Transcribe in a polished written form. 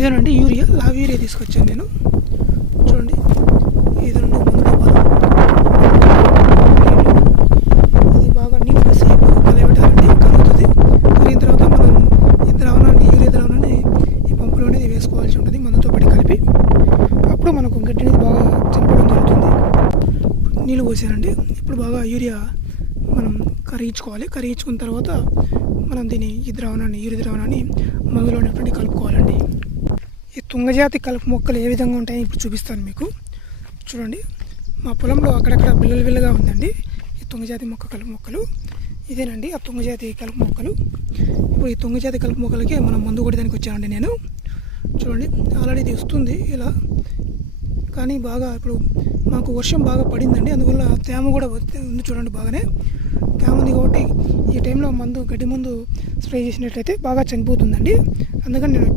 ఇదేనండి యూరియా, లావ్ యూరియా తీసుకొచ్చాను నేను. చూడండి, ఇదండి మందు డబ్బాలు. ఇది బాగా నీళ్ళు వేసి కలయబెట్టాలండి, కలుగుతుంది. కలిగిన తర్వాత మనం ఈ ద్రావణాన్ని, యూరియా ద్రావణాన్ని ఈ పంపులో అనేది వేసుకోవాల్సి ఉంటుంది మందుతో పాటు కలిపి. అప్పుడు మనకు గడ్డి అనేది బాగా చనిపోవడం జరుగుతుంది. నీళ్ళు పోసానండి. ఇప్పుడు బాగా యూరియా మనం కరిగించుకోవాలి. కరిగించుకున్న తర్వాత మనం ఈ ద్రావణాన్ని, యూరియా ద్రావణాన్ని మందులో ఉన్నటువంటి కలుపుకోవాలండి. ఈ తుంగజాతి కలుపు మొక్కలు ఏ విధంగా ఉంటాయని ఇప్పుడు చూపిస్తాను మీకు. చూడండి, మా పొలంలో అక్కడక్కడ బిల్లలుగా ఉందండి ఈ తుంగజాతి కలుపు మొక్కలు. ఇదేనండి ఆ తుంగజాతి కలుపు మొక్కలు. ఇప్పుడు ఈ తుంగజాతి కలుపు మొక్కలకి మనం మందు కొట్టడానికి వచ్చానండి నేను. చూడండి, ఆల్రెడీ ఇది వస్తుంది ఇలా, కానీ బాగా ఇప్పుడు మాకు వర్షం బాగా పడిందండి, అందువల్ల తేమ కూడా ఉంది. చూడండి, బాగానే తేమ ఉంది కాబట్టి ఈ టైంలో గడ్డి మందు స్ప్రే చేసినట్లయితే బాగా చనిపోతుందండి. అందుకని నేను